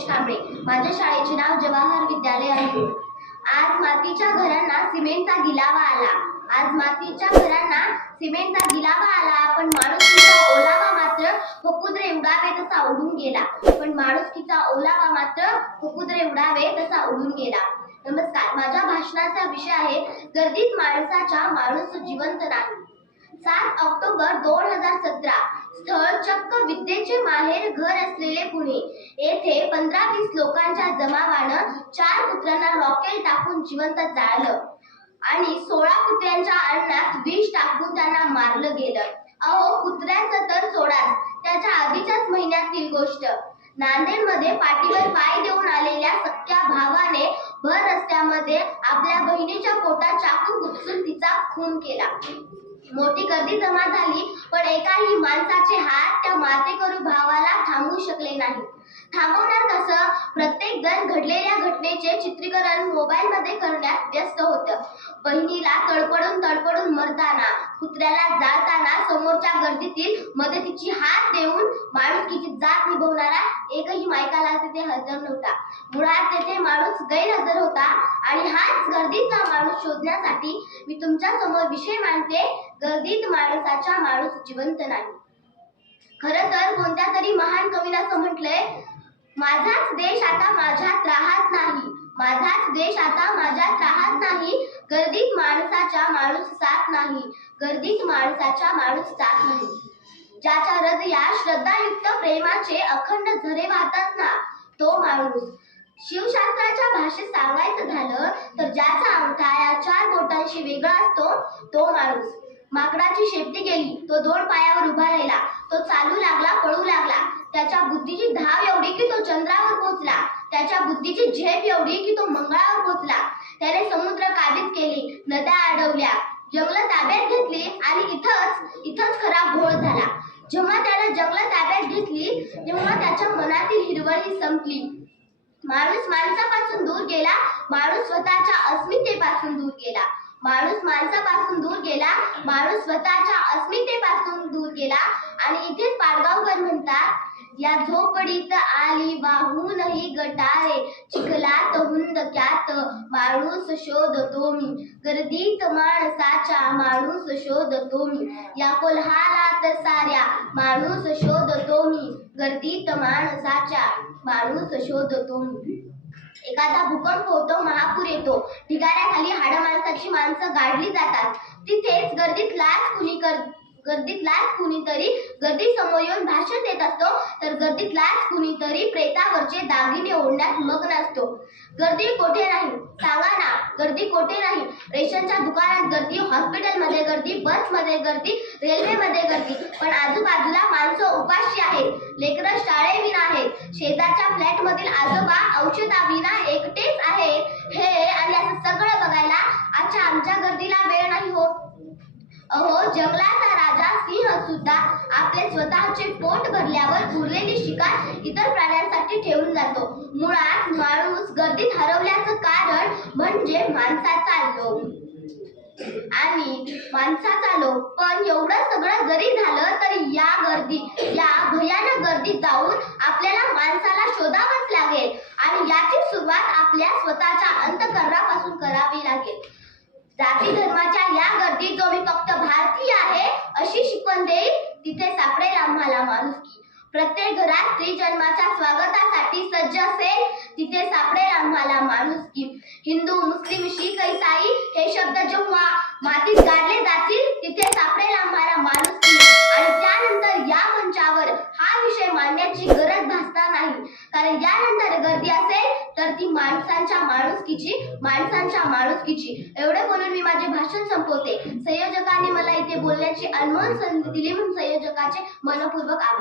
गणेश कांबळे. माझ्या शाळेचे नाव जवाहर विद्यालय आहे. आज मातीच्या घरांना सिमेंटचा गिलावा आला. आज मातीच्या घरांना सिमेंटचा गिलावा आला. पण माणुसकीचा ओलावा मात्र फकुद्रे उडावे तसा उडून गेला. पण माणुसकीचा ओलावा मात्र फकुद्रे उडावे तसा उडून गेला. नमस्कार. माझ्या भाषणाचा विषय आहे गर्दीत माणसाच्या माणूस जिवंत नाही. सात ऑक्टोबर दोन हजार सतरा. स्थळ चक्क विद्येचे माहेर घर असलेले पुणे. येथे पंधरा वीस लोकांच्या जमावानं चार कुत्र्यांना रॉकेल टाकून जिवंत जाळलं. आणि सोळा कुत्र्यांच्या अन्नात विष टाकून त्यांना मारलं गेलं. अहो कुत्र्यांचं तर सोडाच त्याच्या आधीच्याच महिन्यातील गोष्ट. नांदेडमध्ये पाठीवर पाय देऊन आलेल्या सख्या भावाने भर रस्त्यामध्ये आपल्या बहिणीच्या पोटात चाकू गुपसून तिचा खून केला. मोठी गर्दी जमा झाली पण एकाही माणसाचे हात त्या मातेकरू भावाला थांबवू शकले नाही थांबवणार कसं प्रत्येक जण घडलेल्या घटनेचे चित्रीकरण मोबाईल मध्ये करण्यात व्यस्त होतं. बहिणीला तडपडून तडपडून मरताना कुत्र्याला जाळताना समोरच्या गर्दीतील मदतीची हात देऊन माणुसकीची जात निभवणारा एकही मायकाला तिथे हजर नव्हता. मुळात तेथे माणूस गैरहजर होता आणि हाच गर्दीतला माणूस शोधण्यासाठी मी तुमच्यासमोर विषय मांडते. गर्दीत माणसाच्या माणूस जिवंत नाही. खर तर कोणत्या तरी महान कवीला असं म्हटलंय माझाच देश आता माझ्यात राहत नाही. माझाच देश आता माझ्यात राहत नाही. गर्दीत माणसाचा माणूस साथ नाही. गर्दीत माणसाचा माणूस साथ नाही. ज्याच्या हृदयात श्रद्धायुक्त प्रेमाचे अखंड झरे वाहतात ना तो माणूस. शिवशास्त्राच्या भाषेत सांगायचं झालं तर ज्याचा अंगठा या चार बोटांशी वेगळा असतो तो माणूस. माकडाची शेपटी गेली तो दोन पायावर उभा राहिला तो चालू लागला त्याच्या बुद्धीची धाव एवढी की तो चंद्रावर पोहोचला. त्याच्या बुद्धीची झेप एवढी की तो मंगळावर पोहोचला. त्याने समुद्र काबीज केले नद्या अडवल्या जंगल ताब्यात घेतली आणि इथंच इथंच खरा घोळ झाला. जेव्हा त्याने जंगल ताब्यात घेतली तेव्हा त्याच्या मनातील हिरवळ संपली. माणूस माणसापासून दूर गेला माणूस स्वतःच्या अस्मितेपासून दूर गेला. माणूस माणसापासून दूर गेला माणूस स्वतःच्या अस्मितेपासून दूर गेला. आणि इथेच पाडगावकर म्हणतात या झोपडीत आली वाहूनही गटारे चिखलात हुंदक्यात माणूस शोधतो मी. गर्दीत माणसाच्या माणूस शोधतो मी. या कोल्हालात साऱ्या माणूस शोधतो मी. गर्दीत माणसाच्या माणूस शोधतो मी. एखादा भूकंप होतो महापूर येतो. ढिगाऱ्याखाली हाड माणसाची माणसं गाडली जातात. तिथेच गर्दीत लाच कुणी कर गर्दीतलाच कुणीतरी गर्दी समोर येऊन भाषण देत असतो तर गर्दीतलाच कुणीतरी प्रेतावरचे दागिने ओढण्यात मग्न असतो. गर्दी कोठे नाही सांगा ना. गर्दी कोठे नाही रेशनच्या दुकानात गर्दी हॉस्पिटलमध्ये गर्दी बसमध्ये गर्दी रेल्वेमध्ये गर्दी. पण आजूबाजूला माणसं उपाशी आहेत. लेकरं शाळेविना आहेत. शेजारच्या फ्लॅटमधील आजोबा औषधाविना एकटेच आहे हे आणि असं सगळं बघायला आजच्या आमच्या गर्दीला वेळ नाही हो अहो जंगलाचा राजा सिंह सुद्धा आपले स्वतःचे पोट भरल्यावर उरलेली शिकार इतर प्राण्यांसाठी ठेवून जातो. मुळात माणूस गर्दीत हरवल्याचं कारण म्हणजे माणसाचा लोभ. आणि माणसाचा लोभ. पण एवढं सगळं जरी झालं तरी या गर्दी या भयानक गर्दीत जाऊन आपल्याला माणसाला शोधावंच लागेल आणि याची सुरुवात आपल्या स्वतःच्या अंतकरणापासून करावी लागेल जाती धर्माच्या या गर्दीत जो मी फक्त भारतीय आहे अशी शिकवण देईल तिथे सापडेल आम्हाला माणुसकी. प्रत्येक घरात स्त्री जन्माच्या स्वागतासाठी सज्ज असेल तिथे सापडेल आम्हाला माणुसकी. हिंदू मुस्लिम शीख इसाई हे शब्द जेव्हा मातीत गाडले जातील तिथे सापडेल आम्हाला माणुसकी. आणि त्यानंतर या मंचावर हा विषय मांडण्याची गरज नाही. कारण यानंतर गर्दी असेल तर ती माणसांच्या माणुसकीची माणसांच्या माणुसकीची. एवढे बोलून मी माझे भाषण संपवते. संयोजकांनी मला इथे बोलण्याची अनमोल संधी दिली म्हणून संयोजकाचे मनपूर्वक आभार.